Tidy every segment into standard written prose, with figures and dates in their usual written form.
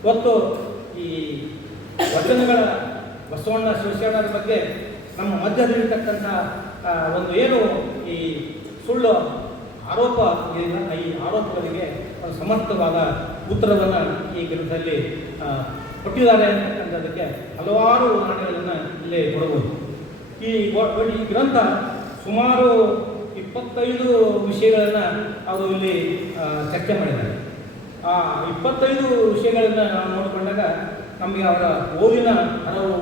ಇವತ್ತು ಈ ವಚನಗಳ ಬಸವಣ್ಣ ಶಿವಶರಣರ ಬಗ್ಗೆ ನಮ್ಮ ಮಧ್ಯದಲ್ಲಿರ್ತಕ್ಕಂಥ ಒಂದು ಏನು ಈ ಸುಳ್ಳು ಆರೋಪ ಈ ಆರೋಪಗಳಿಗೆ ಒಂದು ಸಮರ್ಥವಾದ ಉತ್ತರವನ್ನು ಈ ಗ್ರಂಥದಲ್ಲಿ ಕೊಟ್ಟಿದ್ದಾರೆ ಅಂತಕ್ಕಂಥದ್ದಕ್ಕೆ ಹಲವಾರು ಉದಾಹರಣೆಗಳನ್ನು ಇಲ್ಲೇ ಕೊಡಬಹುದು. ಈ ಗ್ರಂಥ ಸುಮಾರು 25 ವಿಷಯಗಳನ್ನು ಅವರು ಇಲ್ಲಿ ಚರ್ಚೆ ಮಾಡಿದ್ದಾರೆ. ಆ 25 ವಿಷಯಗಳನ್ನು ನಾವು ನೋಡಿಕೊಂಡಾಗ ನಮಗೆ ಅವರ ಓದಿನ ಹಲವು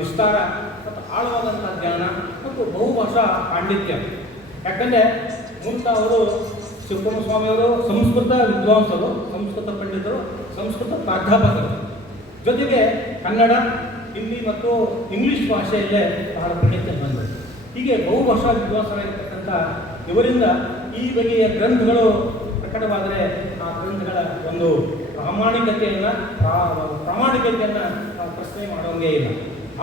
ವಿಸ್ತಾರ ಮತ್ತು ಆಳವಾದಂಥ ಜ್ಞಾನ ಮತ್ತು ಬಹುಭಾಷಾ ಪಾಂಡಿತ್ಯ. ಯಾಕಂದರೆ ಮುಂತ ಅವರು ಶಿವಕುಮಾರ ಸ್ವಾಮಿಯವರು ಸಂಸ್ಕೃತ ವಿದ್ವಾಂಸರು, ಸಂಸ್ಕೃತ ಪಂಡಿತರು, ಸಂಸ್ಕೃತ ಪ್ರಾಧ್ಯಾಪಕರು, ಜೊತೆಗೆ ಕನ್ನಡ, ಹಿಂದಿ ಮತ್ತು ಇಂಗ್ಲೀಷ್ ಭಾಷೆಯಲ್ಲೇ ಬಹಳ ಪಾಂಡಿತ್ಯ ಬಂದರು. ಹೀಗೆ ಬಹುಭಾಷಾ ವಿದ್ವಾಂಸರಾಗಿರ್ತಕ್ಕಂಥ ಇವರಿಂದ ಈ ಬಗೆಯ ಗ್ರಂಥಗಳು ಪ್ರಕಟವಾದರೆ ಆ ಗ್ರಂಥಗಳ ಒಂದು ಪ್ರಾಮಾಣಿಕತೆಯನ್ನು ನಾವು ಪ್ರಶ್ನೆ ಮಾಡೋಂಗೇ ಇಲ್ಲ.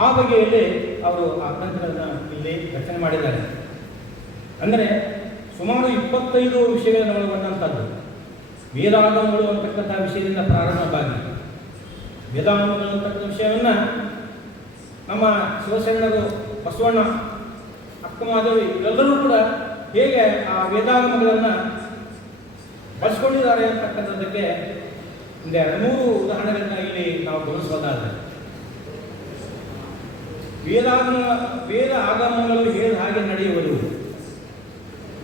ಆ ಬಗೆಯಲ್ಲಿ ಅವರು ಆ ಗ್ರಂಥಗಳನ್ನು ಇಲ್ಲಿ ರಚನೆ ಮಾಡಿದ್ದಾರೆ. ಅಂದರೆ ಸುಮಾರು 25 ವಿಷಯಗಳನ್ನು ಒಳಗೊಂಡಂಥದ್ದು. ವೇದಾಗಮಗಳು ಅಂತಕ್ಕಂಥ ವಿಷಯದಿಂದ ಪ್ರಾರಂಭವಾಗಿ ವೇದಾಗಮಗಳು ಅಂತಕ್ಕಂಥ ವಿಷಯವನ್ನು ನಮ್ಮ ಶಿವಶರಣರು, ಬಸವಣ್ಣ, ಅಕ್ಕಮಹಾದೇವಿ ಇವರೆಲ್ಲರೂ ಕೂಡ ಹೇಗೆ ಆ ವೇದಾಗಮಗಳನ್ನು ಬಳಸ್ಕೊಂಡಿದ್ದಾರೆ ಅಂತಕ್ಕಂಥದ್ದಕ್ಕೆ ಒಂದು 2-3 ಉದಾಹರಣೆಗಳನ್ನ ಇಲ್ಲಿ ನಾವು ಗಮನಿಸಬಹುದಾದರೆ, ವೇದ ಆಗಮಗಳು ಹೇಳಿದ ಹಾಗೆ ನಡೆಯುವುದು,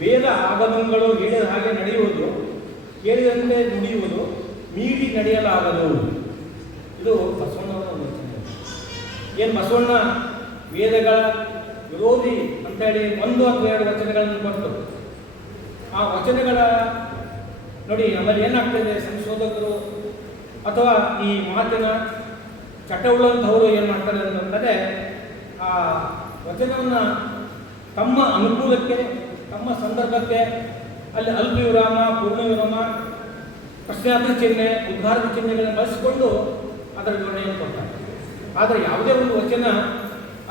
ವೇದ ಆಗಮಗಳು ಹೇಳಿದ ಹಾಗೆ ನಡೆಯುವುದು, ಹೇಳಿದಂತೆ ನುಡಿಯುವುದು, ಮೀರಿ ನಡೆಯಲಾಗದು. ಇದು ಬಸವಣ್ಣವರ ಒಂದು ವಚನ. ಏನು ಬಸವಣ್ಣ ವೇದಗಳ ವಿರೋಧಿ ಅಂತೇಳಿ 1 ಅಥವಾ 2 ವಚನಗಳನ್ನು ಕೊಟ್ಟು ಆ ವಚನಗಳ ನೋಡಿ ನಮ್ಮಲ್ಲಿ ಏನಾಗ್ತದೆ, ಸಂಶೋಧಕರು ಅಥವಾ ಈ ಮಾತಿನ ಚಟವುಳ್ಳಂಥವರು ಏನು ಮಾಡ್ತಾರೆ ಅಂತಂದರೆ ಆ ವಚನವನ್ನು ತಮ್ಮ ಅನುಕೂಲಕ್ಕೆ, ತಮ್ಮ ಸಂದರ್ಭಕ್ಕೆ ಅಲ್ಲಿ ಅಲ್ಪ ವಿರಾಮ, ಪೂರ್ಣ ವಿರಾಮ, ಪ್ರಶ್ನಾರ್ಥಕ ಚಿಹ್ನೆ, ಉದ್ಧಾರಕ ಚಿಹ್ನೆಗಳನ್ನು ಬಳಸಿಕೊಂಡು ಅದರ ವಿವರಣೆಯನ್ನು ಕೊಡ್ತಾರೆ. ಆದರೆ ಯಾವುದೇ ಒಂದು ವಚನ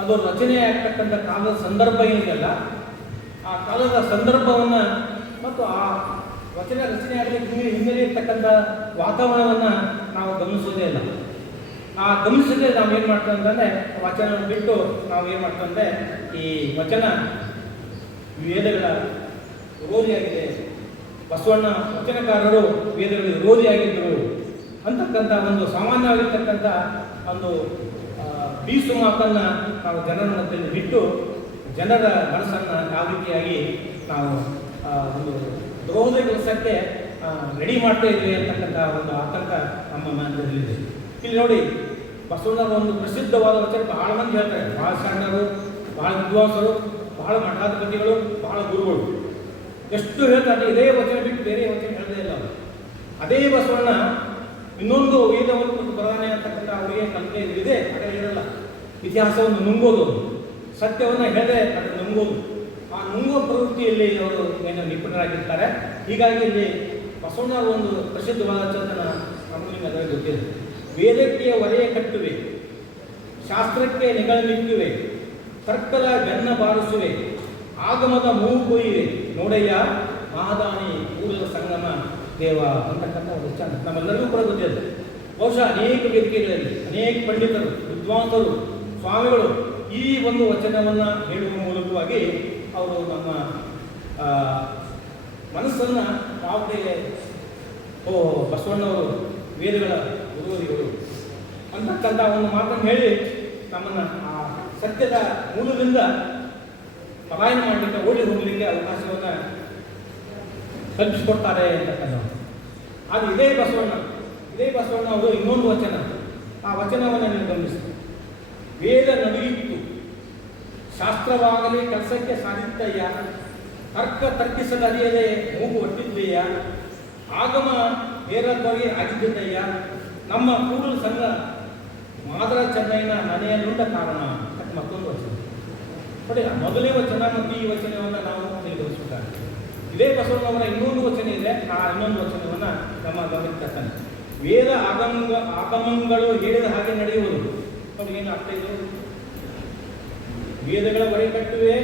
ಅದು ರಚನೆ ಆಗ್ತಕ್ಕಂಥ ಕಾಲದ ಸಂದರ್ಭ ಏನಿದೆಯಲ್ಲ, ಆ ಕಾಲದ ಸಂದರ್ಭವನ್ನು ಮತ್ತು ಆ ವಚನ ರಚನೆ ಆಗಲಿಕ್ಕೆ ಹಿನ್ನೆಲೆ ಇರ್ತಕ್ಕಂಥ ವಾತಾವರಣವನ್ನು ನಾವು ಗಮನಿಸೋದೇ ಇಲ್ಲ. ಆ ಗಮನಿಸದೆ ನಾವು ಏನು ಮಾಡ್ತೀವಿ ಅಂತಂದರೆ ವಚನವನ್ನು ಬಿಟ್ಟು ನಾವು ಏನು ಮಾಡ್ತೀವಿ ಅಂದರೆ ಈ ವಚನ ವೇದಗಳ ವಿರೋಧಿಯಾಗಿದೆ, ಬಸವಣ್ಣ ವಚನಕಾರರು ವೇದಗಳ ವಿರೋಧಿಯಾಗಿದ್ದರು ಅಂತಕ್ಕಂಥ ಒಂದು ಸಾಮಾನ್ಯವಾಗಿರ್ತಕ್ಕಂಥ ಒಂದು ಬೀಸು ಮಾತನ್ನು ನಾವು ಜನರ ಮಧ್ಯದಲ್ಲಿ ಬಿಟ್ಟು ಜನರ ಮನಸ್ಸನ್ನು ಯಾವ ರೀತಿಯಾಗಿ ನಾವು ಒಂದು ದ್ರೋಹದ ಕೆಲಸಕ್ಕೆ ರೆಡಿ ಮಾಡ್ತಾ ಇದ್ದೀವಿ ಅಂತಕ್ಕಂಥ ಒಂದು ಆತಂಕ ನಮ್ಮ ಮನದಲ್ಲಿದೆ. ಇಲ್ಲಿ ನೋಡಿ, ಬಸವಣ್ಣರ ಒಂದು ಪ್ರಸಿದ್ಧವಾದ ವಚನ ಬಹಳ ಮಂದಿ ಹೇಳ್ತಾರೆ. ಬಹಳ ಶರಣರು, ಬಹಳ ವಿದ್ವಾಂಸರು, ಬಹಳ ಮಠಾಧಿಪತಿಗಳು, ಬಹಳ ಗುರುಗಳು ಎಷ್ಟು ಹೇಳ್ತಾರೆ. ಇದೇ ವಚನ ಬಿಟ್ಟು ಬೇರೆ ವಚನ ಹೇಳದೇ ಇಲ್ಲ ಅವರು. ಅದೇ ಬಸವಣ್ಣ ಇನ್ನೊಂದು ವೇದವನ್ನು ಮತ್ತು ಬರದಾನೆ ಅಂತಕ್ಕಂಥ ಅವರಿಗೆ ಕಲ್ಪನೆ ಇದೆ, ಹಾಗೆ ಇರಲ್ಲ. ಇತಿಹಾಸವನ್ನು ನುಂಗೋದು, ಸತ್ಯವನ್ನು ಹೇಳದೆ ಅದನ್ನು ನುಂಗೋದು, ಆ ನುಂಗುವ ಪ್ರವೃತ್ತಿಯಲ್ಲಿ ಅವರು ಏನು ನಿಪುಣರಾಗಿರ್ತಾರೆ. ಹೀಗಾಗಿ ಇಲ್ಲಿ ಬಸವಣ್ಣರ ಒಂದು ಪ್ರಸಿದ್ಧವಾದ ಚಂದನ ನಮಗೆ ಅದರ ಗೊತ್ತಿದೆ. ವೇದಕ್ಕೆ ಒರೆಯ ಕಟ್ಟುವೆ, ಶಾಸ್ತ್ರಕ್ಕೆ ನಿಗಲಿಕ್ಕುವೆ, ತರ್ಕದ ಬೆನ್ನ ಬಾರಿಸುವೆ, ಆಗಮದ ಮೂಗು ಕೊಯ್ಯುವೆ, ನೋಡಯ್ಯ ಮಹಾದಾನಿ ಕೂಡಲ ಸಂಗಮ ದೇವ ಅಂತಕ್ಕಂಥ ಒಂದು ಚಂದ ನಮ್ಮೆಲ್ಲರಿಗೂ ಕೂಡ ಗೊತ್ತಿದೆ. ಬಹುಶಃ ಅನೇಕ ವೇದಿಕೆಗಳಲ್ಲಿ ಅನೇಕ ಪಂಡಿತರು, ವಿದ್ವಾಂಸರು, ಸ್ವಾಮಿಗಳು ಈ ಒಂದು ವಚನವನ್ನು ಹೇಳುವ ಮೂಲಕವಾಗಿ ಅವರು ನಮ್ಮ ಮನಸ್ಸನ್ನು ಯಾವುದೇ ಬಸವಣ್ಣವರು ವೇದಗಳ ವಿರೋಧಿಗಳು ಅಂತಕ್ಕಂಥ ಒಂದು ಮಾತನ್ನು ಹೇಳಿ ನಮ್ಮನ್ನು ಆ ಸತ್ಯದ ಮೂಲದಿಂದ ಪಲಾಯನ ಮಾಡಲಿಕ್ಕೆ, ಓಡಿ ಹೋಗಲಿಕ್ಕೆ ಅವಕಾಶವನ್ನು ಕಲ್ಪಿಸಿಕೊಡ್ತಾರೆ ಅಂತಕ್ಕಂಥ. ಅದು ಇದೇ ಬಸವಣ್ಣ ಅವರು ಇನ್ನೊಂದು ವಚನ, ಆ ವಚನವನ್ನು ನೀವು ಗಮನಿಸಿ. ವೇದ ನಡುಗಿತ್ತು, ಶಾಸ್ತ್ರವಾಗಲಿ ಕೆಲಸಕ್ಕೆ ಸಾಧಿತ್ತಯ್ಯ, ತರ್ಕಿಸಲರಿಯದೆ ಮೂಗು ಒಟ್ಟಿದ್ದಯ್ಯ, ಆಗಮ ಬೇರದವರಿಗೆ ಆಗಿದ್ದಯ್ಯ, ನಮ್ಮ ಕೂಡಲ ಸಂಘ ಮಾದರ ಚೆನ್ನೈನ ಮನೆಯನ್ನುಂಡ ಕಾರಣ ಅಂತ ಮತ್ತೊಂದು ವಚನ. ನೋಡಿ, ಮೊದಲನೇ ವಚನ ಮತ್ತು ಈ ವಚನವನ್ನು ನಾವು ತಿಳಿಗೊಳಿಸಬೇಕಾಗಿದೆ. ಇದೇ ಬಸವಣ್ಣವರ ಇನ್ನೊಂದು ವಚನ ಇದೆ. ಆ ಇನ್ನೊಂದು ವಚನವನ್ನು ನಮ್ಮ ಗಮನಿಸ್ತಕ್ಕಂಥ ವೇದ ಆಗಮಗಳು ಹೇಳಿದ ಹಾಗೆ ನಡೆಯುವುದು. ನೋಡಿ ಏನು ಅರ್ಥ ಇದೆ? ವೇದಗಳ ಹೊರೆ ಕಟ್ಟುವೆ,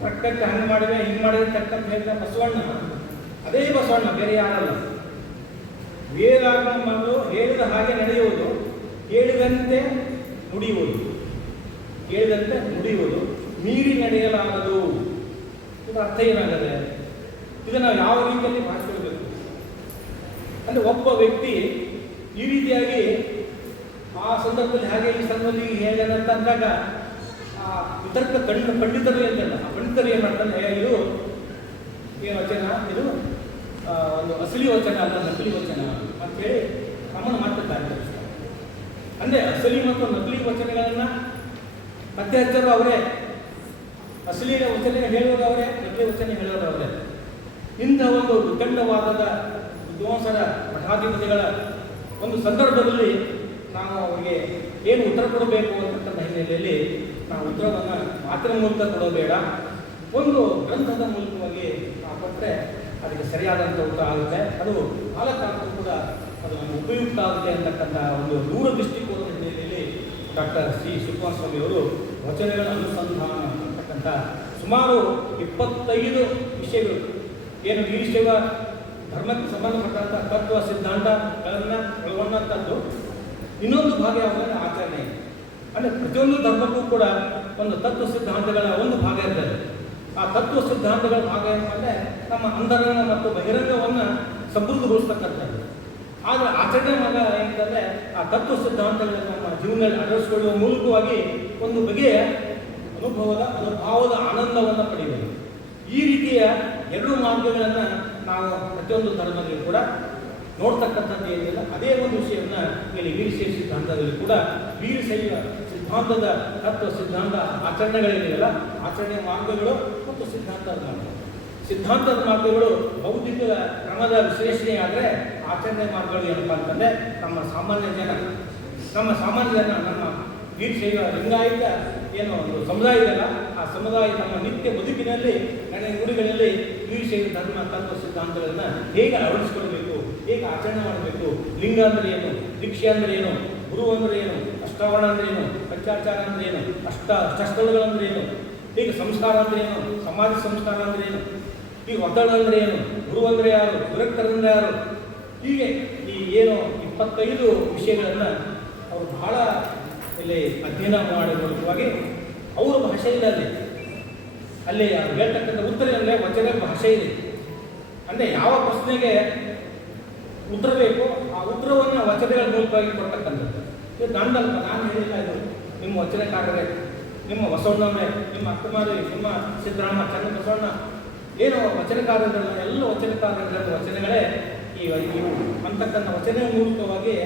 ತಕ್ಕಂತೆ ಹಂಗೆ ಮಾಡಿವೆ, ಹಿಂಗೆ ಮಾಡಿದ್ರೆ ತಕ್ಕಂತ ಹೇಳಿದ ಬಸವಣ್ಣ. ಅದೇ ಬಸವಣ್ಣ, ಬೇರೆ ಯಾರಲ್ಲ. ವೇದಾಗಮಗಳು ಹೇಳಿದ ಹಾಗೆ ನಡೆಯುವುದು, ಹೇಳಿದಂತೆ ನುಡಿಯುವುದು. ಹೇಳಿದಂತೆ ನುಡಿಯುವುದು, ಮೀರಿ ನಡೆಯಲಾಗದು. ಇದರ ಅರ್ಥ ಏನಾಗದೆ? ಇದನ್ನು ಯಾವ ರೀತಿಯಲ್ಲಿ ಭಾಷಿಸಬೇಕು? ಅಂದರೆ ಒಬ್ಬ ವ್ಯಕ್ತಿ ಈ ರೀತಿಯಾಗಿ ಆ ಸಂದರ್ಭದಲ್ಲಿ ಹಾಗೆ ಈ ಸಂದರ್ಭದಲ್ಲಿ ಹೇಗೆ ಅಂತ ಅಂದಾಗ ಆ ವಿತರ್ಕ ಪಂಡಿತರು ಅಂತಲ್ಲ, ಆ ಪಂಡಿತರು ಏನು ಮಾಡ್ತಾರೆ, ಇದು ಏನು ವಚನ, ಇದು ಒಂದು ಅಸಲಿ ವಚನ ಅಲ್ಲ ನಕಲಿ ವಚನ ಅಂತೇಳಿ ನಮ್ಮನ್ನು ಮತ್ತೆ ದಾರಿಸ್ತಾರೆ. ಅಂದರೆ ಅಸಲಿ ಮತ್ತು ನಕಲಿ ವಚನಗಳನ್ನು ಪತ್ತೆ ಹಚ್ಚರು ಅವರೇ, ಅಸಲಿ ವಚನ ಹೇಳುವುದು ಅವರೇ, ನಕಲಿ ವಚನ ಹೇಳೋರು ಅವರೇ. ಇಂಥ ಒಂದು ವಿಖಂಡವಾದದ ವಿದ್ವಾಂಸರ ಮಠಾಧಿಪತಿಗಳ ಒಂದು ಸಂದರ್ಭದಲ್ಲಿ ನಾವು ಅವರಿಗೆ ಏನು ಉತ್ತರ ಕೊಡಬೇಕು ಅಂತಕ್ಕಂಥ ಹಿನ್ನೆಲೆಯಲ್ಲಿ ನಾವು ಉತ್ತರವನ್ನು ಮಾತಿನ ಮೂಲಕ ಕೊಡೋಬೇಡ, ಒಂದು ಗ್ರಂಥದ ಮೂಲಕವಾಗಿ ನಾವು ಕೊಟ್ಟರೆ ಅದಕ್ಕೆ ಸರಿಯಾದಂಥ ಉತ್ತರ ಆಗುತ್ತೆ. ಅದು ಕಾಲಕಾಲಕ್ಕೂ ಕೂಡ ಅದು ನಮಗೆ ಉಪಯುಕ್ತ ಆಗುತ್ತೆ ಅಂತಕ್ಕಂಥ ಒಂದು ದೂರದೃಷ್ಟಿಕೋನದ ಹಿನ್ನೆಲೆಯಲ್ಲಿ ಡಾಕ್ಟರ್ ಶ್ರೀ ಶಿವಕುಮಾರ ಸ್ವಾಮಿಯವರು ವಚನಗಳ ಅನುಸಂಧಾನ ಅಂತಕ್ಕಂಥ ಸುಮಾರು 25 ವಿಷಯಗಳು ಏನು ವೀರಶೈವ ಧರ್ಮಕ್ಕೆ ಸಂಬಂಧಪಟ್ಟಂಥ ತತ್ವ ಸಿದ್ಧಾಂತಗಳನ್ನು ಒಳಗೊಂಡಂಥದ್ದು. ಇನ್ನೊಂದು ಭಾಗ ಯಾವುದಂದ್ರೆ ಆಚರಣೆ. ಅಂದರೆ ಪ್ರತಿಯೊಂದು ಧರ್ಮಕ್ಕೂ ಕೂಡ ಒಂದು ತತ್ವ ಸಿದ್ಧಾಂತಗಳ ಒಂದು ಭಾಗ ಇರ್ತದೆ. ಆ ತತ್ವ ಸಿದ್ಧಾಂತಗಳ ಭಾಗ ಏನಂದರೆ ನಮ್ಮ ಅಂತರಂಗ ಮತ್ತು ಬಹಿರಂಗವನ್ನು ಸಮೃದ್ಧಗೊಳಿಸ್ತಕ್ಕಂಥದ್ದು. ಆದರೆ ಆಚರಣೆ ಭಾಗ ಏನಂತಂದರೆ ಆ ತತ್ವ ಸಿದ್ಧಾಂತಗಳನ್ನು ನಮ್ಮ ಜೀವನದಲ್ಲಿ ಅಳವಡಿಸಿಕೊಳ್ಳುವ ಮೂಲಕವಾಗಿ ಒಂದು ಬಗೆಯ ಅನುಭವದ ಆನಂದವನ್ನು ಪಡೆಯಬೇಕು. ಈ ರೀತಿಯ 2 ಮಾರ್ಗಗಳನ್ನು ನಾವು ಪ್ರತಿಯೊಂದು ಧರ್ಮದಲ್ಲಿ ಕೂಡ ನೋಡ್ತಕ್ಕಂಥದ್ದು ಏನಿಲ್ಲ. ಅದೇ ಒಂದು ವಿಷಯವನ್ನು ಇಲ್ಲಿ ವೀರಶೈವ ಸಿದ್ಧಾಂತದಲ್ಲಿ ಕೂಡ ವೀರಶೈವ ಸಿದ್ಧಾಂತದ ತತ್ವ ಸಿದ್ಧಾಂತ ಆಚರಣೆಗಳೇನಿಲ್ಲ, ಆಚರಣೆ ಮಾರ್ಗಗಳು ಮತ್ತು ಸಿದ್ಧಾಂತದ ಮಾರ್ಗ. ಸಿದ್ಧಾಂತದ ಮಾರ್ಗಗಳು ಬೌದ್ಧಿಕ ಕ್ರಮದ ವಿಶ್ಲೇಷಣೆ ಆದರೆ, ಆಚರಣೆ ಮಾರ್ಗಗಳು ಏನಪ್ಪ ಅಂತಂದರೆ ನಮ್ಮ ಸಾಮಾನ್ಯ ಜನ ನಮ್ಮ ವೀರಶೈವ ಲಿಂಗಾಯತ ಏನೋ ಒಂದು ಸಮುದಾಯ ಇದೆಯಲ್ಲ, ಆ ಸಮುದಾಯ ನಮ್ಮ ನಿತ್ಯ ಬದುಕಿನಲ್ಲಿ ನುಡಿಗಳಲ್ಲಿ ವೀರಶೈವ ಧರ್ಮ ತತ್ವ ಸಿದ್ಧಾಂತಗಳನ್ನು ಹೇಗೆ ಅಳವಡಿಸಿಕೊಳ್ಬೇಕು, ಹೇಗೆ ಆಚರಣೆ ಮಾಡಬೇಕು, ಲಿಂಗ ಅಂದರೆ ಏನು, ದೀಕ್ಷೆ ಅಂದರೆ ಏನು, ಗುರು ಅಂದರೆ ಏನು, ಅಷ್ಟಾವರಣ ಅಂದರೆ ಏನು, ಪಂಚಾಚಾರ ಅಂದರೆ ಏನು, ಅಷ್ಟಸ್ಥಳಗಳಂದ್ರೆ ಏನು, ಹೀಗೆ ಸಂಸ್ಕಾರ ಅಂದರೆ ಏನು, ಸಮಾಜ ಸಂಸ್ಕಾರ ಅಂದರೆ ಏನು, ಈಗ ಒತ್ತಡ ಅಂದರೆ ಏನು, ಗುರು ಅಂದರೆ ಯಾರು, ವಿರಕ್ತರಂದ್ರೆ ಯಾರು, ಹೀಗೆ ಈ ಏನು 25 ವಿಷಯಗಳನ್ನು ಅವರು ಬಹಳ ಇಲ್ಲಿ ಅಧ್ಯಯನ ಮಾಡುವ ಮೂಲಕವಾಗಿ ಅವರ ಭಾಷೆ ಇಲ್ಲ ಅಲ್ಲಿ ಹೇಳ್ತಕ್ಕಂಥ ಉತ್ತರ ಅಂದರೆ ವಚನ ಭಾಷೆ ಇದೆ. ಅಂದರೆ ಯಾವ ಪ್ರಶ್ನೆಗೆ ಉತ್ತರ ಬೇಕು ಆ ಉತ್ತರವನ್ನು ವಚನಗಳ ಮೂಲಕವಾಗಿ ಕೊಡ್ತಕ್ಕಂಥದ್ದು. ಇದು ನಂದಲ್ಪ, ನಾನು ಹೇಳಿಲ್ಲ, ಇದು ನಿಮ್ಮ ವಚನಕಾರರೇ, ನಿಮ್ಮ ಬಸವಣ್ಣವರೇ, ನಿಮ್ಮ ಅಕ್ಕಮಾರಿ, ನಿಮ್ಮ ಸಿದ್ದರಾಮ ಚಂದ್ರ ಬಸವಣ್ಣ ಏನು ವಚನಕಾರರಲ್ಲ, ಎಲ್ಲ ವಚನಕಾರರ ವಚನಗಳೇ ಇವು ಅಂತಕ್ಕಂಥ ವಚನ ಮೂಲಕವಾಗಿ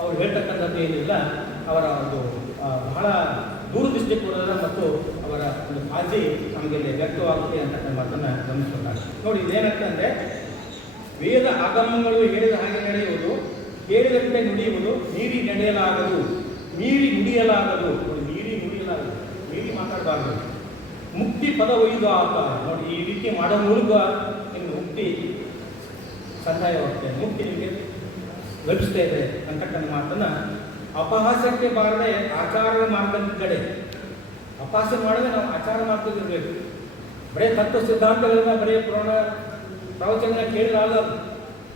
ಅವರು ಹೇಳ್ತಕ್ಕಂಥದ್ದು ಏನಿಲ್ಲ. ಅವರ ಒಂದು ಬಹಳ ದೂರದೃಷ್ಟಿಕೋನದ ಮತ್ತು ಅವರ ಒಂದು ಕಾಳಜಿ ನಮಗೆ ವ್ಯಕ್ತವಾಗುತ್ತೆ ಅಂತಕ್ಕಂಥ ಮಾತನ್ನು ಗಮನಿಸ್ಬೇಕಾಗುತ್ತೆ. ನೋಡಿ, ಇದೇನಂತಂದರೆ ವೇದ ಆಗಮಗಳು ಹೇಳಿದ ಹಾಗೆ ನಡೆಯುವುದು, ಹೇಳಿದಂತೆ ನುಡಿಯುವುದು, ಮೀರಿ ನಡೆಯಲಾಗದು, ಮೀರಿ ನುಡಿಯಲಾಗದು. ನೋಡಿ, ಮೀರಿ ಮಾತಾಡಬಾರ್ದು. ಮುಕ್ತಿ ಪದ ಒಯ್ದು ಆತ. ನೋಡಿ, ಈ ರೀತಿ ಮಾಡೋ ಮೂಲಕ ನಿಮಗೆ ಮುಕ್ತಿ ಸಂದಾಯವಾಗುತ್ತೆ, ಮುಕ್ತಿ ನಿಮಗೆ ಲಭಿಸ್ತಾ ಇದೆ ಅಂತಕ್ಕಂಥ ಮಾತನ್ನು ಅಪಹಾಸ್ಯಕ್ಕೆ ಬಾರದೆ ಆಚಾರ ಮಾರ್ಗದ ಕಡೆ. ಅಪಹಾಸ್ಯ ಮಾಡಿದ್ರೆ ನಾವು ಆಚಾರ ಮಾರ್ಗದಿರಬೇಕು. ಬರೀ ತತ್ವ ಸಿದ್ಧಾಂತಗಳನ್ನ ಬರೀ ಪುರಾಣ ಪ್ರವಚನ ಕೇಳಿದಾಗ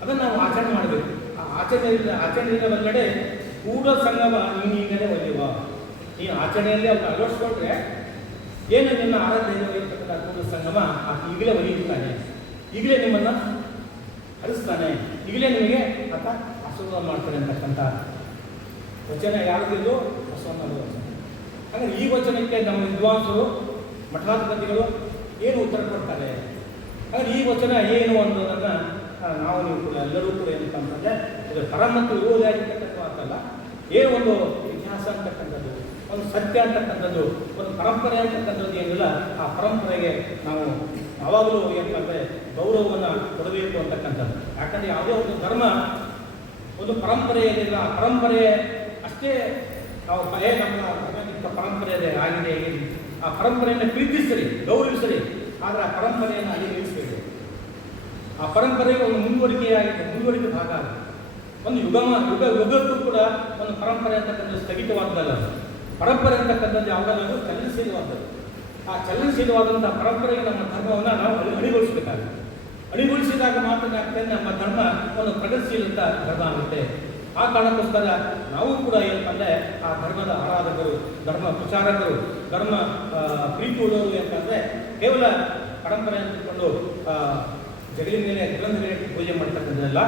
ಅದನ್ನು ನಾವು ಆಚರಣೆ ಮಾಡಬೇಕು. ಆ ಆಚರಣೆಯಿಂದ ಬಂದಡೆ ಕೂಡ ಸಂಗಮ ನೀನೀಗಲೇ ಒಲಿಯುವ. ನೀನು ಆಚರಣೆಯಲ್ಲಿ ಅವ್ರು ಅಳವಡಿಸ್ಕೊಂಡ್ರೆ ಏನು ನಿನ್ನ ಆರಾಧ್ಯ ಇರತಕ್ಕಂಥ ಕೂಡ ಸಂಗಮ ಈಗಲೇ ಒಲಿಯುತ್ತಾನೆ, ಈಗಲೇ ನಿಮ್ಮನ್ನು ಹರಿಸ್ತಾನೆ, ಈಗಲೇ ನಿಮಗೆ ಆತ ಆಶೀರ್ವಾದ ಮಾಡ್ತಾನೆ ಅಂತಕ್ಕಂಥ ವಚನ ಯಾರಿಗಿದ್ದು ಬಸವಣ್ಣನ ವಚನ. ಹಾಗೆ ಈ ವಚನಕ್ಕೆ ನಮ್ಮ ವಿದ್ವಾಂಸರು ಮಠಾಧಿಪತಿಗಳು ಏನು ಉತ್ತರ ಕೊಡ್ತಾರೆ, ಹಾಗೆ ಈ ವಚನ ಏನು ಅನ್ನೋದನ್ನು ನಾವು ನೀವು ಕೂಡ ಎಲ್ಲರೂ ಕೂಡ ಏನಂತಂದರೆ ಇದು ಪರ ಮತ್ತು ವಿರೋಧಿಯಾಗಿರ್ತಕ್ಕಂಥ ಮಾತಲ್ಲ, ಏನು ಒಂದು ಇತಿಹಾಸ ಅಂತಕ್ಕಂಥದ್ದು, ಒಂದು ಸತ್ಯ ಅಂತಕ್ಕಂಥದ್ದು, ಒಂದು ಪರಂಪರೆ ಅಂತಕ್ಕಂಥದ್ದು ಏನಿಲ್ಲ. ಆ ಪರಂಪರೆಗೆ ನಾವು ಯಾವಾಗಲೂ ಏನಂತಂದರೆ ಗೌರವವನ್ನು ಕೊಡಬೇಕು ಅಂತಕ್ಕಂಥದ್ದು. ಯಾಕಂದರೆ ಯಾವುದೇ ಒಂದು ಧರ್ಮ ಒಂದು ಪರಂಪರೆ ಏನಿಲ್ಲ, ಆ ಪರಂಪರೆ ಅಷ್ಟೇ ನಾವು ನಮ್ಮ ಧರ್ಮಕ್ಕೆ ಪರಂಪರೆ ಆಗಿದೆ, ಆ ಪರಂಪರೆಯನ್ನು ಪ್ರೀತಿಸರಿ, ಗೌರವಿಸರಿ, ಆದರೆ ಆ ಪರಂಪರೆಯನ್ನು ಅಲ್ಲಿ ನಿಲ್ಲಿಸಬೇಕು. ಆ ಪರಂಪರೆಗೆ ಒಂದು ಮುಂದುವರಿಕೆ ಭಾಗ ಆಗುತ್ತೆ. ಒಂದು ಯುಗಕ್ಕೂ ಕೂಡ ಒಂದು ಪರಂಪರೆ ಅಂತಕ್ಕಂಥದ್ದು ಸ್ಥಗಿತವಾದಲ್ಲ. ಪರಂಪರೆ ಅಂತಕ್ಕಂಥದ್ದು ಯಾವುದಲ್ಲ, ಅದು ಚಲನಶೀಲವಾದದ್ದು. ಆ ಚಲನಶೀಲವಾದಂಥ ಪರಂಪರೆಗೆ ನಮ್ಮ ಧರ್ಮವನ್ನು ನಾವು ಅಣಿಗೊಳಿಸಬೇಕಾಗುತ್ತೆ. ಅಣಿಗೊಳಿಸಿದಾಗ ಮಾತ್ರ ನಮ್ಮ ಧರ್ಮ ಒಂದು ಪ್ರಗತಿಶೀಲತ ಧರ್ಮ ಆಗುತ್ತೆ. ಆ ಕಾರಣಕ್ಕೋಸ್ಕರ ನಾವು ಕೂಡ ಏನಪ್ಪ ಅಂದರೆ ಆ ಧರ್ಮದ ಆರಾಧಕರು, ಧರ್ಮ ಪ್ರಚಾರಕರು, ಧರ್ಮ ಪ್ರೀತಿ ಉಳ್ಳವರು ಅಂತಂದರೆ ಕೇವಲ ಪರಂಪರೆ ಅಂತಕೊಂಡು ಜಗಲಿನ ಮೇಲೆ ಗ್ರಂಥಗಳಿಗೆ ಪೂಜೆ ಮಾಡ್ತಕ್ಕಂಥದ್ದಲ್ಲ.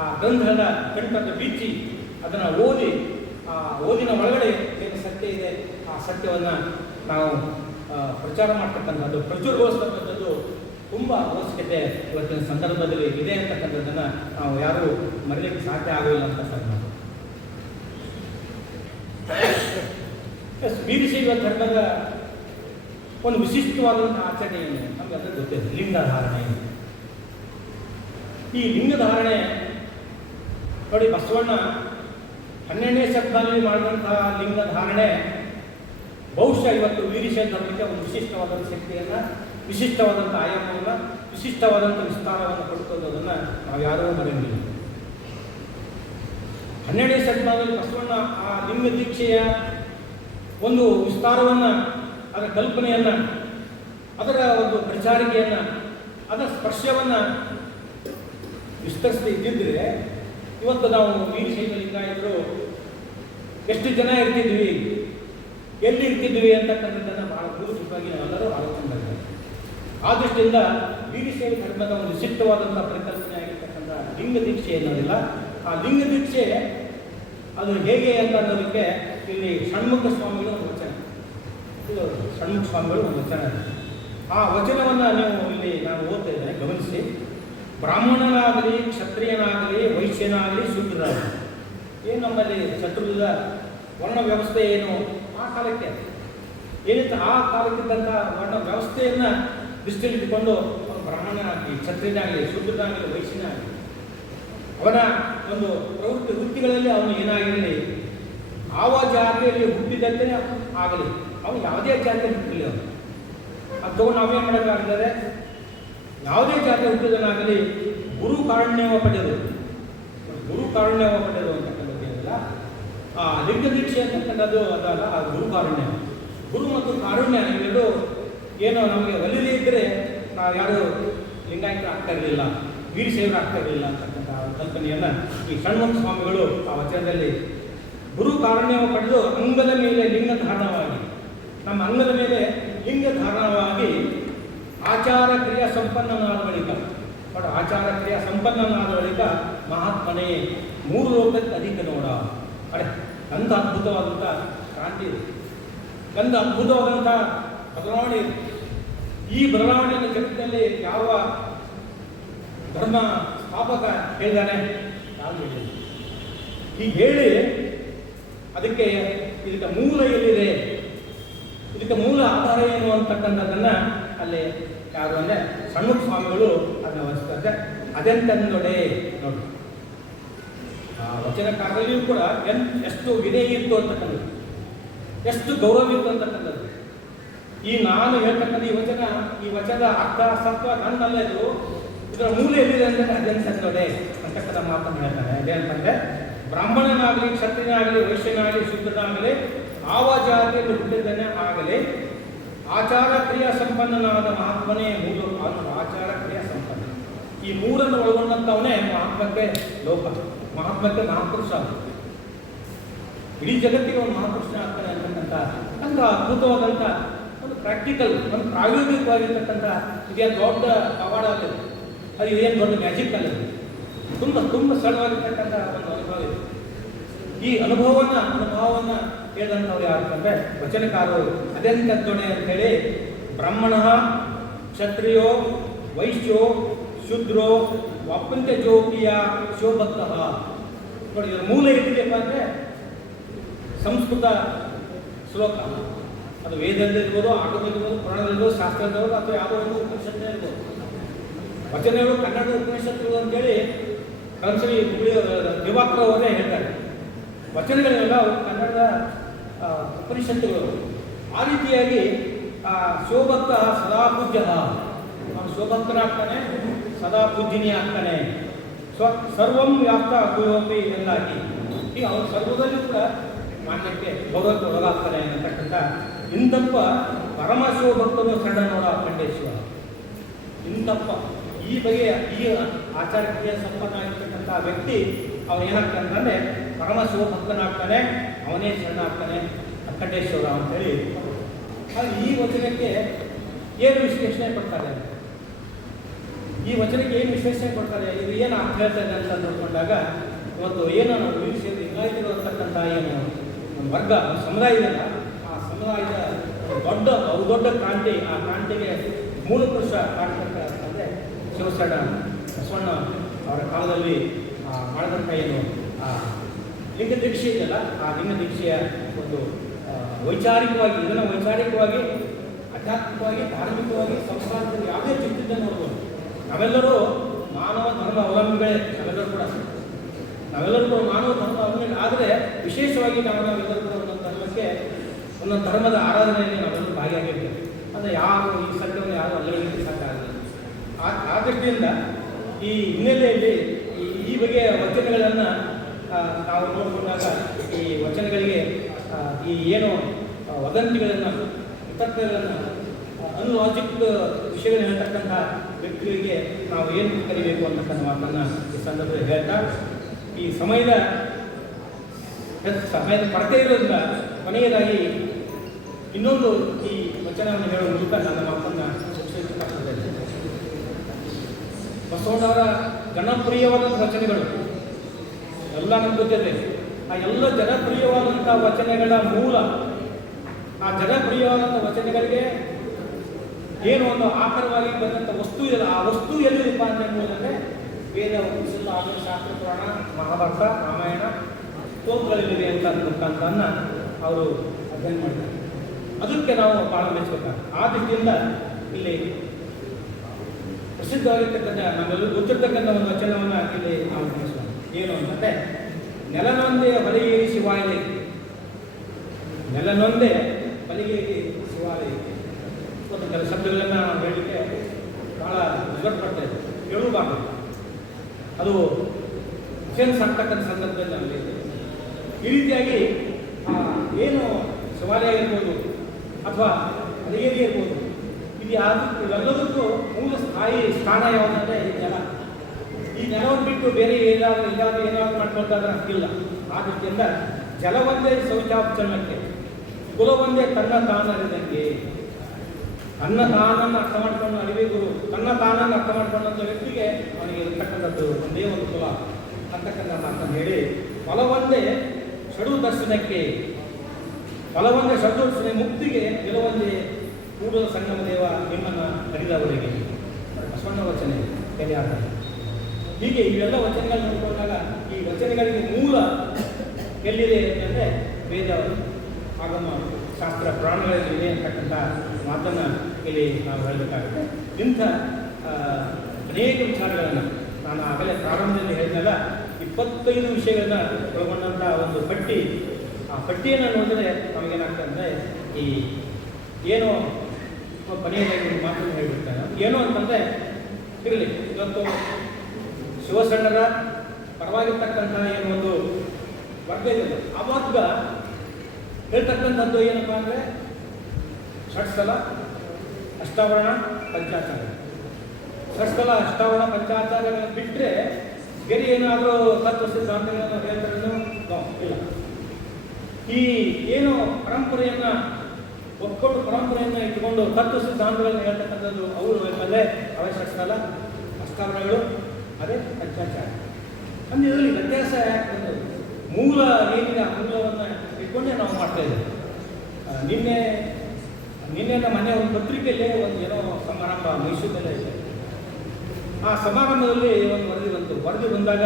ಆ ಗ್ರಂಥದ ಕಂಠದ ಬೀಚಿ ಅದನ್ನು ಓದಿ, ಆ ಓದಿನ ಒಳಗಡೆ ಏನು ಸತ್ಯ ಇದೆ ಆ ಸತ್ಯವನ್ನು ನಾವು ಪ್ರಚಾರ ಮಾಡ್ತಕ್ಕಂಥದ್ದು, ಪ್ರಚುರಗೊಳಿಸ್ತಕ್ಕಂಥದ್ದು ತುಂಬ ಅವಶ್ಯಕತೆ ಇವತ್ತಿನ ಸಂದರ್ಭದಲ್ಲಿ ಇದೆ ಅಂತಕ್ಕಂಥದ್ದನ್ನು ನಾವು ಯಾರೂ ಮರೀಲಿಕ್ಕೆ ಸಾಧ್ಯ ಆಗಲಿಲ್ಲ ಅಂತ ಸರ್. ವೀರಶೈವ ಧರ್ಮದ ಒಂದು ವಿಶಿಷ್ಟವಾದಂಥ ಆಚರಣೆ ಏನು ನಮಗೆ ಅದಕ್ಕೆ ಗೊತ್ತಿದೆ, ಲಿಂಗಧಾರಣೆ. ಈ ಲಿಂಗಧಾರಣೆ ನೋಡಿ, ಬಸವಣ್ಣ 12ನೇ ಶತಮಾನದಲ್ಲಿ ಮಾಡಿದಂತಹ ಲಿಂಗಧಾರಣೆ ಬಹುಶಃ ಇವತ್ತು ವೀರಶೈವ ಧರ್ಮಕ್ಕೆ ಒಂದು ವಿಶಿಷ್ಟವಾದಂಥ ಶಕ್ತಿಯನ್ನು, ವಿಶಿಷ್ಟವಾದಂಥ ಆಯಾಮವನ್ನು, ವಿಶಿಷ್ಟವಾದಂಥ ವಿಸ್ತಾರವನ್ನು ಕೊಡುತ್ತದನ್ನು ನಾವು ಯಾರೂ ಮರೆಯಲಿಲ್ಲ. 12ನೇ ಶತಮಾನದಲ್ಲಿ ಬಸವಣ್ಣ ಆ ಲಿಂಗ ದೀಕ್ಷೆಯ ಒಂದು ವಿಸ್ತಾರವನ್ನು, ಅದರ ಕಲ್ಪನೆಯನ್ನು, ಅದರ ಒಂದು ಪ್ರಚಾರಿಕೆಯನ್ನು, ಅದರ ಸ್ಪರ್ಶವನ್ನು ವಿಸ್ತರಿಸದೇ ಇದ್ದಿದ್ದರೆ ಇವತ್ತು ನಾವು ವೀರಶೈವ ಲಿಂಗಾಯತರು ಎಷ್ಟು ಜನ ಇರ್ತಿದ್ವಿ, ಎಲ್ಲಿ ಇರ್ತಿದ್ವಿ ಅಂತಕ್ಕಂಥದ್ದನ್ನು ಭಾಳ ಮೂಲಭೂತವಾಗಿ ನಾವೆಲ್ಲರೂ ಆಲೋಚನೆ ಮಾಡ್ತೇವೆ. ಆ ದೃಷ್ಟಿಯಿಂದ ವೀರಶೈವ ಧರ್ಮದ ಒಂದು ವಿಶಿಷ್ಟವಾದಂಥ ಪರಿಕಲ್ಪನೆ ಆಗಿರ್ತಕ್ಕಂಥ ಲಿಂಗ ದೀಕ್ಷೆ ಅನ್ನೋದಿಲ್ಲ. ಆ ಲಿಂಗ ದೀಕ್ಷೆ ಅದು ಹೇಗೆ ಅಂತ ಅನ್ನೋದಕ್ಕೆ ಇಲ್ಲಿ ಷಣ್ಮುಖ ಸ್ವಾಮಿಗಳು ಒಂದು ವಚನ, ಇದು ಷಣ್ಮುಖ ಸ್ವಾಮಿಗಳು ಒಂದು ವಚನ. ಆ ವಚನವನ್ನು ನೀವು ಇಲ್ಲಿ ನಾನು ಓದ್ತಾ ಇದ್ದೇನೆ, ಗಮನಿಸಿ. ಬ್ರಾಹ್ಮಣನಾಗಲಿ, ಕ್ಷತ್ರಿಯನಾಗಲಿ, ವೈಶ್ಯನಾಗಲಿ, ಶೂದ್ರನಾಗಲಿ, ಏನು ನಮ್ಮಲ್ಲಿ ಚತುರ್ವಿಧ ವರ್ಣ ವ್ಯವಸ್ಥೆ ಏನು ಆ ಕಾಲಕ್ಕೆ ಏನಿತ್ತು, ಆ ಕಾಲಕ್ಕಿದ್ದಂಥ ವರ್ಣ ವ್ಯವಸ್ಥೆಯನ್ನು ದೃಷ್ಟಿಯಲ್ಲಿಟ್ಟುಕೊಂಡು ಬ್ರಾಹ್ಮಣನಾಗಲಿ, ಕ್ಷತ್ರಿಯನಾಗಲಿ, ಶೂದ್ರನಾಗಲಿ, ವೈಶ್ಯನಾಗಲಿ, ಅವನ ಒಂದು ಪ್ರವೃತ್ತಿ ವೃತ್ತಿಗಳಲ್ಲಿ ಅವನು ಏನಾಗಿರಲಿ, ಯಾವ ಜಾತಿಯಲ್ಲಿ ಹುಟ್ಟಿದಂತೆ ಆಗಲಿ, ಅವನು ಯಾವುದೇ ಜಾತಿಯಲ್ಲಿ ಹುಟ್ಟಿಲ್ಲ. ಅವನು ಅದು ತಗೊಂಡು ನಾವೇನು ಮಾಡೋಕ್ಕಾಗ್ತದೆ, ಯಾವುದೇ ಜಾತಿ ಹುಟ್ಟಿದನಾಗಲಿ ಗುರು ಕಾರುಣ್ಯವ ಪಡೆಯೋದು, ಗುರು ಕಾರುಣ್ಯವ ಪಡೆಯೋದು ಅಂತಕ್ಕಂಥದ್ದು ಏನಿಲ್ಲ. ಆ ಲಿಂಗ ದೀಕ್ಷೆ ಅಂತಕ್ಕಂಥದ್ದು ಅದಲ್ಲ, ಆ ಗುರು ಕಾರುಣ್ಯ. ಗುರು ಮತ್ತು ಕಾರುಣ್ಯ ಇವೆರಡು ಏನೋ ನಮಗೆ ಒಲಿದೇ ಇದ್ದರೆ ನಾವು ಯಾರು ಲಿಂಗಾಯತರು ಆಗ್ತಾ ಇರಲಿಲ್ಲ, ವೀರಶೈವರು ಆಗ್ತಾ ಇರಲಿಲ್ಲ ಅಂತಕ್ಕಂಥ ಕಲ್ಪನೆಯನ್ನು ಈ ಷಣ್ಮುಖ ಸ್ವಾಮಿಗಳು ಆ ವಚನದಲ್ಲಿ ಗುರು ಕಾರುಣ್ಯವ ಪಡೆದು ಅಂಗದ ಮೇಲೆ ಲಿಂಗ ಧಾರಣವಾಗಿ, ನಮ್ಮ ಅಂಗದ ಮೇಲೆ ಲಿಂಗ ಧಾರಣವಾಗಿ ಆಚಾರ ಕ್ರಿಯಾ ಸಂಪನ್ನನಾದ ಬಳಿಕ, ಬಟ್ ಆಚಾರ ಕ್ರಿಯಾ ಸಂಪನ್ನನಾದ ಬಳಿಕ ಮಹಾತ್ಮನೇ 3 ಲೋಕಕ್ಕೆ ಅಧಿಕ ನೋಡ. ಅಡೆ ಅಂಥ ಅದ್ಭುತವಾದಂಥ ಕ್ರಾಂತಿ ಇದೆ, ಅಂಥ ಅದ್ಭುತವಾದಂಥ ಬದಲಾವಣೆ ಇದೆ. ಈ ಬದಲಾವಣೆಯ ಜಗತ್ತಿನಲ್ಲಿ ಯಾವ ಧರ್ಮ ಸ್ಥಾಪಕ ಹೇಳಿದಾನೆ? ಯಾರು ಹೇಳಿಲ್ಲ. ಹೀಗೆ ಹೇಳಿ ಇದಕ್ಕೆ ಮೂಲ ಎಲ್ಲಿದೆ, ಇದಕ್ಕೆ ಮೂಲ ಆಧಾರ ಏನು ಅಂತಕ್ಕಂಥದ್ದನ್ನು ಅಲ್ಲಿ ಯಾರು ಅಂದರೆ ಷಣ್ಮುಖ ಸ್ವಾಮಿಗಳು ಅದನ್ನು ವಹಿಸ್ತಾರೆ. ಅದೆಂತಂದೊಡೆ ನೋಡಿ, ಆ ವಚನಕಾರರಲ್ಲಿಯೂ ಕೂಡ ಎಷ್ಟು ವಿನಯ ಇತ್ತು ಅಂತಕ್ಕಂಥದ್ದು, ಎಷ್ಟು ಗೌರವ ಇತ್ತು ಅಂತಕ್ಕಂಥದ್ದು. ಈ ನಾನು ಹೇಳ್ತಕ್ಕಂಥ ಈ ವಚನದ ಅರ್ಥ ಸತ್ವ ನನ್ನಲ್ಲದು, ಇದರ ಮೂಲ ಎಲ್ಲಿದೆ ಅಂದರೆ ಅದೆಂತಂದೊಡೆ ಅಂತಕ್ಕಂಥ ಮಾತನ್ನು ಹೇಳ್ತಾರೆ. ಅದೇಂತಂದರೆ ಬ್ರಾಹ್ಮಣನಾಗಲಿ, ಕ್ಷತ್ರಿಯನಾಗಲಿ, ವೈಶ್ಯನಾಗಲಿ, ಶೂದ್ರನಾಗಲಿ, ಆವ ಜಾತಿಯಲ್ಲಿ ಹುಟ್ಟಿದ್ದನ್ನೇ ಆಗಲಿ ಆಚಾರ ಕ್ರಿಯಾ ಸಂಪನ್ನನಾದ ಮಹಾತ್ಮನೇ ಮೂಲ. ಆಚಾರ ಕ್ರಿಯಾ ಸಂಪನ್ನ, ಈ ಮೂರನ್ನು ಒಳಗೊಂಡಂಥವನೇ ಮಹಾತ್ಮಕ್ಕೆ ಲೋಕ, ಮಹಾತ್ಮಕ್ಕೆ ಮಹಾಪುರುಷ. ಇಡೀ ಜಗತ್ತಿಗೆ ಒಂದು ಮಹಾಪುರುಷ ಆಗ್ತಾನೆ ಅಂತಕ್ಕಂಥ ಅಂತ ಅದ್ಭುತವಾದಂಥ ಒಂದು ಪ್ರಾಕ್ಟಿಕಲ್, ಒಂದು ಪ್ರಾಯೋಗಿಕವಾಗಿರ್ತಕ್ಕಂಥ ಇದೇನು ದೊಡ್ಡ ಕವಾಡ ಅಲ್ಲದು, ಅದು ಇದೇನು ದೊಡ್ಡ ಮ್ಯಾಜಿಕ್ ಅಲ್ಲದು, ತುಂಬ ಸರಳವಾಗಿರ್ತಕ್ಕಂಥ ಒಂದು ಅನುಭವ ಇದೆ. ಈ ಅನುಭವವನ್ನು ಹೇಳಿದಂಥವ್ರು ಯಾರು ಅಂದರೆ ವಚನಕಾರರು. ಅದೆಂತೊಡೆ ಅಂತೇಳಿ ಬ್ರಾಹ್ಮಣ, ಕ್ಷತ್ರಿಯೋ, ವೈಶ್ಯೋ, ಶೂದ್ರೋ, ವಾಪಂಚ ಜೋಪಿಯ ಶಿವಭಕ್ತ. ನೋಡಿ, ಇದರ ಮೂಲ ಎಲ್ಲಿದೆಯಪ್ಪ ಅಂದರೆ ಸಂಸ್ಕೃತ ಶ್ಲೋಕ, ಅದು ವೇದದಲ್ಲಿರ್ಬೋದು, ಆಗಮದಲ್ಲಿರ್ಬೋದು, ಪುರಾಣದಲ್ಲಿರ್ಬೋದು, ಶಾಸ್ತ್ರದಲ್ಲಿರ್ಬೋದು, ಅಥವಾ ಯಾವುದೋ ಒಂದು ಉಪನಿಷತ್ತೇ ಇರ್ಬೋದು. ವಚನಗಳು ಕನ್ನಡ ಉಪನಿಷತ್ತುಗಳು ಅಂತೇಳಿ ಕನ್ಸರಿ ದಿವಾಕರ್ ಅವರೇ ಹೇಳ್ತಾರೆ. ವಚನಗಳೆಲ್ಲ ಕನ್ನಡದ ಉಪನಿಷತ್ತುಗಳು. ಆ ರೀತಿಯಾಗಿ ಶಿವಭಕ್ತ ಸದಾ ಪೂಜ್ಯ, ಅವನು ಶಿವಭಕ್ತನಾಗ್ತಾನೆ, ಸದಾ ಪೂಜ್ಯನೇ ಆಗ್ತಾನೆ. ಸರ್ವಂ ವ್ಯಾಪ್ತ ಅಗುಯೋಪಿ ಎಂದಾಗಿ ಈಗ ಅವನು ಸರ್ವದಲ್ಲೂ ಕೂಡ ಮಾನ್ಯಕ್ಕೆ ಗೌರವಕ್ಕೆ ಒಳಗಾಗ್ತಾನೆ ಅಂತಕ್ಕಂಥ ಇಂಥಪ್ಪ ಪರಮ ಶಿವಭಕ್ತನು ಸಣ್ಣ ನೋಡ ಖಂಡೇಶ್ವರ. ಇಂಥಪ್ಪ ಈ ಈ ಬಗೆಯ ಈ ಆಚಾರಕ್ಕೆ ಸಂಪನ್ನಾಗಿರ್ತಕ್ಕಂಥ ವ್ಯಕ್ತಿ ಅವನು ಏನಾಗ್ತಾನೆ ಅಂತಂದರೆ ಪರಮ ಶಿವಭಕ್ತನಾಗ್ತಾನೆ, ಅವನೇ ಶರಣಾಗ್ತಾನೆ ಅಕ್ಕಂಡೇಶ್ವರ ಅಂತೇಳಿ. ಹಾಗೆ ಈ ವಚನಕ್ಕೆ ಏನು ವಿಶ್ಲೇಷಣೆ ಕೊಡ್ತಾರೆ, ಈ ವಚನಕ್ಕೆ ಏನು ವಿಶ್ಲೇಷಣೆ ಕೊಡ್ತಾರೆ, ಇದು ಏನು ಅರ್ಥ ಹೇಳ್ತಾರೆ ಅಂತ ನೋಡಿಕೊಂಡಾಗ ಇವತ್ತು ಏನು ನಾವು ಲಿಂಗಾಯತರು ಅಂತಕ್ಕಂಥ ಏನು ಒಂದು ವರ್ಗ ಒಂದು ಸಮುದಾಯ ಇದೆಯಲ್ಲ, ಆ ಸಮುದಾಯದ ದೊಡ್ಡ ಕ್ರಾಂತಿ, ಆ ಕ್ರಾಂತಿಗೆ ಮೂಲ ಪುರುಷ ಕಾಣ್ತಕ್ಕಂಥದ್ದೇ ಶಿವಶರಣ ಬಸವಣ್ಣ ಅವರ ಕಾಲದಲ್ಲಿ ಮಾಡಿದಂಥ ಏನು ಲಿಂಗ ದೀಕ್ಷೆ ಇದೆಯಲ್ಲ, ಆ ಲಿಂಗ ದೀಕ್ಷೆಯ ಒಂದು ವೈಚಾರಿಕವಾಗಿ ಇದನ್ನು ವೈಚಾರಿಕವಾಗಿ ಆಧ್ಯಾತ್ಮಿಕವಾಗಿ ಧಾರ್ಮಿಕವಾಗಿ ಸಂಸ್ಕಾರದಲ್ಲಿ ಯಾವುದೇ ಚಿಂತಿದ್ದನ್ನು ನೋಡ್ಬೋದು. ನಾವೆಲ್ಲರೂ ಮಾನವ ಧರ್ಮ ಅವಲಂಬಿಗಳೇ, ನಾವೆಲ್ಲರೂ ಕೂಡ ಮಾನವ ಧರ್ಮ ಅವಲಂಬಿಗಳು. ಆದರೆ ವಿಶೇಷವಾಗಿ ನಾವೆಲ್ಲರೂ ಕೂಡ ಒಂದೊಂದು ಧರ್ಮದ ಆರಾಧನೆಯಲ್ಲಿ ನಾವೆಲ್ಲರೂ ಭಾಗಿಯಾಗಿರ್ತೇವೆ. ಅಂದರೆ ಯಾವ ಈ ಸತ್ಯವನ್ನು ಯಾರು ಅಲ್ಲಗಳಿಗೆ ಸಾಕಾಗಲ್ಲ. ಆ ದೃಷ್ಟಿಯಿಂದ ಈ ಹಿನ್ನೆಲೆಯಲ್ಲಿ ಈ ಬಗೆಯ ವಚನಗಳನ್ನು ನಾವು ನೋಡಿಕೊಂಡಾಗ ಈ ವಚನಗಳಿಗೆ ಈ ಏನು ವದಂತಿಗಳನ್ನು ವಿತರ್ಕಗಳನ್ನು ಅನ್ಲಾಜಿಕ್ ವಿಷಯಗಳನ್ನು ಹೇಳ್ತಕ್ಕಂಥ ವ್ಯಕ್ತಿಗಳಿಗೆ ನಾವು ಏನು ಕಲಿಬೇಕು ಅಂತಕ್ಕಂಥ ಮಾತನ್ನು ಈ ಸಂದರ್ಭದಲ್ಲಿ ಹೇಳ್ತಾ, ಈ ಸಮಯದ ಕೊರತೆ ಇರೋದ್ರಿಂದ ಕೊನೆಯದಾಗಿ ಇನ್ನೊಂದು ಈ ವಚನವನ್ನು ಹೇಳುವ ಮೂಲಕ ನನ್ನ ಮಾತನ್ನು ಮುಗಿಸಬೇಕಾಗ್ತದೆ. ಬಸವಣ್ಣವರ ಜನಪ್ರಿಯವಾದಂಥ ವಚನಗಳು ಎಲ್ಲ ನಮ್ಗೆ ಗೊತ್ತಿದೆ. ಆ ಎಲ್ಲ ಜನಪ್ರಿಯವಾದಂಥ ವಚನಗಳ ಮೂಲ, ಆ ಜನಪ್ರಿಯವಾದಂಥ ವಚನಗಳಿಗೆ ಏನು ಒಂದು ಆಕಾರವಾಗಿ ಬಂದಂಥ ವಸ್ತು ಇದೆ, ಆ ವಸ್ತು ಎಲ್ಲಿರಪ್ಪ ಅಂತ ಮೂಲಕ ವೇದ, ಉಪನಿಷತ್ತು, ಆಗಮ, ಶಾಸ್ತ್ರ, ಪುರಾಣ, ಮಹಾಭಾರತ, ರಾಮಾಯಣ ಸ್ತೋತ್ರಗಳಿವೆ ಅಂತ ಮುಖಾಂತರನ್ನ ಅವರು ಅಧ್ಯಯನ ಮಾಡಿದ್ದಾರೆ. ಅದಕ್ಕೆ ನಾವು ಭಾಳ ಮೆಚ್ಚಬೇಕಾಗ್ತದೆ. ಆ ದೃಷ್ಟಿಯಿಂದ ಇಲ್ಲಿ ಪ್ರಸಿದ್ಧವಾಗಿರ್ತಕ್ಕಂಥ ನಮ್ಮೆಲ್ಲರೂ ಗೊತ್ತಿರ್ತಕ್ಕಂಥ ಒಂದು ವಚನವನ್ನು ಇಲ್ಲಿ ನಾವು ಗಮನಿಸೋಣ. ಏನು ಅಂತಂದರೆ, ನೆಲನೊಂದೇ ಹೊಲಿಗೇರಿ ಶಿವಾಲಯ, ನೆಲನೊಂದೇ ಹೊಲಿಗೇರಿ ಶಿವಾಲಯ. ಒಂದು ಕೆಲ ಶಬ್ದಗಳನ್ನು ಹೇಳಲಿಕ್ಕೆ ಭಾಳ ಇಷ್ಟಪಡ್ತಾ ಇದೆ, ಹೇಳಬಾರ್ದು. ಅದು ಸೆನ್ಸ್ ಆಗ್ತಕ್ಕಂಥ ಸಂದರ್ಭದಲ್ಲಿ ನಮಗೆ ಈ ರೀತಿಯಾಗಿ ಏನು ಶಿವಾಲಯ ಇರ್ಬೋದು ಅಥವಾ ಹೊಲಿಗೇರಿ ಇರ್ಬೋದು, ಇದು ಇವೆಲ್ಲದಕ್ಕೂ ಮೂಲ ಸ್ಥಾನ ಯಾವುದಂದರೆ ಈ ನೆಲ. ಈ ನೆಲವನ್ನು ಬಿಟ್ಟು ಬೇರೆ ಏನಾದರೂ ಮಾಡ್ಕೊಳ್ತಾದ್ರೆ ಇಲ್ಲ. ಆ ದೃಷ್ಟಿಯಿಂದ ಜಲವೊಂದೇ ಶೌಚಾಪಚರಣಕ್ಕೆ, ಕುಲವೊಂದೇ ತನ್ನ ತಾನರಿದಂಗೆ. ತನ್ನ ತಾನನ್ನು ಅರ್ಥ ಮಾಡ್ಕೊಂಡು ಅರಿವೇ ಗುರು, ತನ್ನ ತಾನನ್ನು ಅರ್ಥ ಮಾಡ್ಕೊಂಡಂಥ ವ್ಯಕ್ತಿಗೆ ಅವನಿಗೆ ಇರತಕ್ಕಂಥದ್ದು ಒಂದೇ ಒಂದು ಕುಲ ಅಂತಕ್ಕಂಥ ಮಾತನ್ನು ಹೇಳಿ, ಫಲವೊಂದೇ ಷಡು ದರ್ಶನಕ್ಕೆ, ಫಲವೊಂದೇ ಷಡು ದರ್ಶನ ಮುಕ್ತಿಗೆ, ಕೆಲವೊಂದೇ ಕೂಡಲ ಸಂಗಮ ದೇವ ನಿಮ್ಮನ್ನು ಕರೆದವರಿಗೆ. ಬಸವಣ್ಣ ವಚನ ಕಲಿಯಾದ. ಹೀಗೆ ಇವೆಲ್ಲ ವಚನಗಳು ನೋಡಿಕೊಂಡಾಗ ಈ ವಚನಗಳಿಗೆ ಮೂಲ ಎಲ್ಲಿದೆ ಅಂತಂದರೆ ವೇದ, ಆಗಮ, ಶಾಸ್ತ್ರ, ಪುರಾಣಗಳಲ್ಲಿ ಇದೆ ಅಂತಕ್ಕಂಥ ಮಾತನ್ನು ಇಲ್ಲಿ ನಾವು ಹೇಳಬೇಕಾಗುತ್ತೆ. ಇಂಥ ಅನೇಕ ವಿಚಾರಗಳನ್ನು ನಾನು ಆಗಲೇ ಪ್ರಾರಂಭದಲ್ಲಿ ಹೇಳಿದ್ನಲ್ಲ, 25 ವಿಷಯಗಳನ್ನ ಒಳಗೊಂಡಂಥ ಒಂದು ಪಟ್ಟಿ. ಆ ಪಟ್ಟಿಯನ್ನು ನೋಡಿದ್ರೆ ನಮಗೇನಾಗ್ತದೆ ಅಂದರೆ, ಈ ಏನೋ ಕೊನೆಯದಾಗಿ ಒಂದು ಮಾತನ್ನು ಹೇಳಿಬಿಡ್ತಾನೆ. ಏನು ಅಂತಂದರೆ, ಇರಲಿ, ಇವತ್ತು ಶಿವಶರಣರ ಪರವಾಗಿರ್ತಕ್ಕಂಥ ಏನು ಒಂದು ವರ್ಗ ಇದೆ, ಆ ವರ್ಗ ಹೇಳ್ತಕ್ಕಂಥದ್ದು ಏನಪ್ಪ ಅಂದರೆ ಷಟ್ಸ್ಥಲ, ಅಷ್ಟಾವರಣ, ಪಂಚಾಚಾರ. ಷಟ್ಸ್ಥಲ, ಅಷ್ಟಾವರಣ, ಪಂಚಾಚಾರಗಳನ್ನು ಬಿಟ್ಟರೆ ಬೇರೆ ಏನಾದರೂ ತತ್ವ ಸಿದ್ಧಾಂತಗಳನ್ನು ಹೇಳ್ತಾರೇನೋ ಇಲ್ಲ. ಈ ಏನು ಪರಂಪರೆಯನ್ನು ಒಪ್ಕೊಂಡು ಪರಂಪರೆಯನ್ನು ಇಟ್ಟುಕೊಂಡು ತತ್ವ ಸಿದ್ಧಾಂತಗಳನ್ನು ಹೇಳ್ತಕ್ಕಂಥದ್ದು ಅವರು ಬೇಕಂದರೆ ಅವೇ ಷಟ್ಸ್ಥಲ, ಅಷ್ಟಾವರಣಗಳು, ಅದೇ ಪಂಚಾಚಾರ. ಅಂದರೆ ಇದರಲ್ಲಿ ವ್ಯತ್ಯಾಸ ಯಾಕೆ ಬಂದದ್ದು? ಮೂಲ ಏನಿದೆ ಆ ಮೂಲವನ್ನು ಇಟ್ಕೊಂಡೇ ನಾವು ಮಾಡ್ತಾ ಇದ್ದೇವೆ. ನಿನ್ನೆ ಮನೆ ಒಂದು ಪತ್ರಿಕೆಯಲ್ಲೇ ಒಂದು ಏನೋ ಸಮಾರಂಭ ಮೈಸೂರಲ್ಲೇ ಇದೆ. ಆ ಸಮಾರಂಭದಲ್ಲಿ ಒಂದು ವರದಿ ಬಂದಾಗ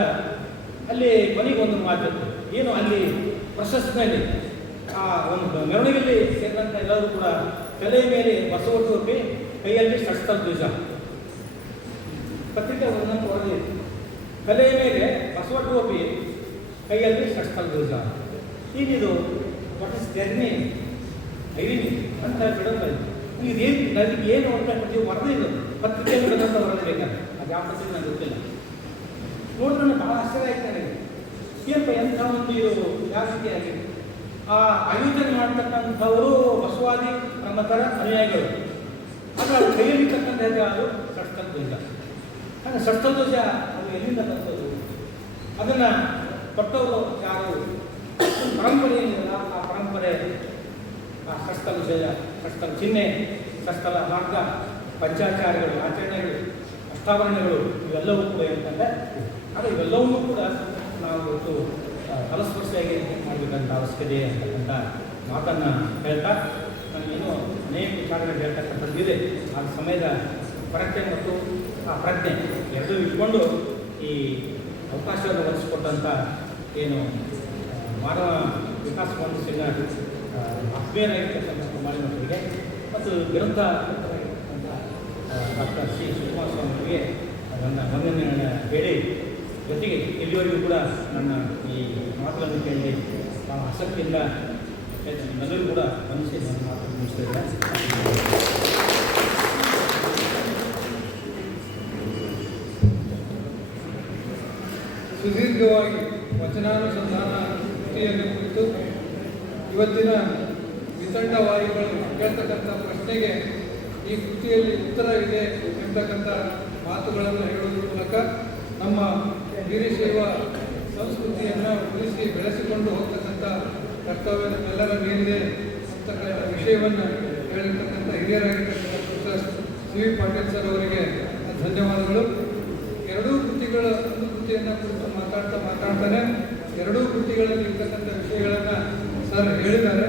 ಅಲ್ಲಿ ಕೊನೆಗೆ ಒಂದು ಮಾತಿತ್ತು. ಏನು ಅಲ್ಲಿ ಪ್ರಶಸ್ತಿನಲ್ಲಿ ಆ ಒಂದು ಮೆರವಣಿಗೆಯಲ್ಲಿ ಸೇರಿದಂಥ ಎಲ್ಲರೂ ಕೂಡ ತಲೆಯ ಮೇಲೆ ಬಸವ ಟೋಪಿ, ಕೈಯಲ್ಲಿ ಷಟ್ಸ್ಥಲ ಧ್ವಜ. ಪತ್ರಿಕೆ ಒಂದಂತ ವರದಿ ಇತ್ತು. ತಲೆಯ ಮೇಲೆ ಬಸವ ಟೋಪಿ, ಕೈಯಲ್ಲಿ ಷಟ್ಸ್ಥಲ ಧ್ವಜ. ಈಗಿದು ವಾಟ್ ಇಸ್ ಜರ್ನಿ ಐರಿನಿ ಅಂತ ಬಿಡೋದು. ಇದೇನು ನನಗೆ ಏನು ಅಂತ ವರದಿ ಇಲ್ಲ, ಪತ್ರಿಕೆಯಲ್ಲಿ ಬಿಡೋಂಥ ವರದಿ ಬೇಕಾದ್ರೆ ಅದು ಯಾವ ಪತ್ರಿಕೆ ನನಗೆ ಗೊತ್ತಿಲ್ಲ. ನೋಡಿದ್ರೆ ನನಗೆ ಭಾಳ ಆಶ್ಚರ್ಯ ಆಯ್ತು ನನಗೆ. ಏನಪ್ಪ ಎಂಥ ಒಂದು ಇದು ಯಾವ ರೀತಿಯಾಗಿದೆ. ಆ ಆಯೋಜನೆ ಮಾಡ್ತಕ್ಕಂಥವರು ಬಸವಾದಿ ನಮ್ಮ ಥರ ಅನುಯಾಯಿಗಳು. ಆದರೆ ಅವ್ರು ಕೈಯಲ್ಲಿರ್ತಕ್ಕಂಥ ಅದು ಷಟ್ಸ್ಥಲ ಧ್ವಜ. ಹಾಗೆ ಷಷ್ಠದೋಷ ಅದು ಎಲ್ಲಿಂದ ಬರ್ತದ್ದು, ಅದನ್ನು ಕೊಟ್ಟವರು ಯಾರು, ಪರಂಪರೆ ಏನಿಲ್ಲ ಆ ಪರಂಪರೆ, ಆ ಷಷ್ಠಲ ವಿಷಯ, ಷಷ್ಠಲ ಚಿಹ್ನೆ, ಷಷ್ಠಲ ಮಾರ್ಗ, ಪಂಚಾಚಾರಗಳು, ಆಚರಣೆಗಳು, ಅಷ್ಟಾವರಣಗಳು ಇವೆಲ್ಲವೂ ಕೂಡ ಏನಂತಂದರೆ ಆದರೆ ಇವೆಲ್ಲವನ್ನೂ ಕೂಡ ನಾವು ಇವತ್ತು ಫಲಸ್ಪರ್ಶಿಯಾಗಿ ಮಾಡಬೇಕಂತ ಅವಶ್ಯಕತೆ ಅಂತಕ್ಕಂಥ ಮಾತನ್ನು ಹೇಳ್ತಾ ನನಗೇನು ಅನೇಕ ವಿಚಾರಗಳು ಹೇಳ್ತಕ್ಕಂಥದ್ದಿದೆ. ಆ ಸಮಯದ ಕೊರತೆ ಮತ್ತು ಆ ಪ್ರಜ್ಞೆ ಎರಡೂ ಇಟ್ಕೊಂಡು ಈ ಅವಕಾಶವನ್ನು ಒದಗಿಸಿಕೊಟ್ಟಂಥ ಏನು ಮಾನವ ವಿಕಾಸ ಕೌನ್ಸಿಲ್ನ ಆತ್ಮೀಯರಾಗಿರ್ತಕ್ಕಂಥ ಮಾಲಿನ್ಯರಿಗೆ ಮತ್ತು ವಿರುದ್ಧ ಡಾಕ್ಟರ್ ಸಿ ಶಿವಕುಮಾರ ಸ್ವಾಮಿಯವರಿಗೆ ನನ್ನ ವಂದನೆಯನ್ನು ಹೇಳಿ, ಜೊತೆಗೆ ಇಲ್ಲಿವರೆಗೂ ಕೂಡ ನನ್ನ ಈ ಮಾತುಗಳನ್ನು ಕೇಳಿ ನಾವು ಆಸಕ್ತಿಯಿಂದ ಎಲ್ಲರೂ ಕೂಡ ಗಮನಿಸಿ ನನ್ನ ಮಾತನ್ನು ಮುಗಿಸ್ತಾ ಇದ್ದೇನೆ. ಸುದೀರ್ಘವಾಗಿ ವಚನಾನುಸಂಧಾನ ಕೃತಿಯನ್ನು ಕುರಿತು ಇವತ್ತಿನ ವಿತಂಡವಾಯುಗಳು ಕೇಳ್ತಕ್ಕಂಥ ಪ್ರಶ್ನೆಗೆ ಈ ಕೃತಿಯಲ್ಲಿ ಉತ್ತರವಿದೆ ಎಂಬತಕ್ಕಂಥ ಮಾತುಗಳನ್ನು ಹೇಳುವುದರ ಮೂಲಕ ನಮ್ಮ ವೀರಶೈವ ಸಂಸ್ಕೃತಿಯನ್ನು ಉಳಿಸಿ ಬೆಳೆಸಿಕೊಂಡು ಹೋಗ್ತಕ್ಕಂಥ ಕರ್ತವ್ಯ ನಮ್ಮೆಲ್ಲರ ಮೇಲಿದೆ ಅಂತಕ್ಕಂಥ ವಿಷಯವನ್ನು ಹೇಳಿರ್ತಕ್ಕಂಥ ಹಿರಿಯರಾಗಿರ್ತಕ್ಕಂಥ professor C V Patil sir ಅವರಿಗೆ ಧನ್ಯವಾದಗಳು. ಎರಡೂ ಕೃತಿಗಳ ಒಂದು ಕೃತಿಯನ್ನು ಕುರಿತು ಮಾತಾಡ್ತಾನೆ ಎರಡೂ ಕೃತಿಗಳಲ್ಲಿ ಇರ್ತಕ್ಕಂಥ ವಿಷಯಗಳನ್ನು ಸರ್ ಹೇಳಿದ್ದಾರೆ.